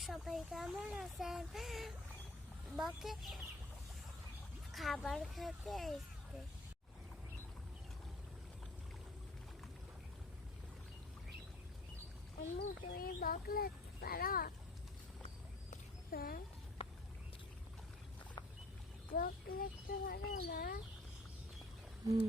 সবাই কেমন আছেন? বকে খাবার খেতে আসতে আম্মু, তুমি বক লাগতে পারো? হ্যাঁ। বক লাগতে পারো না। হুম।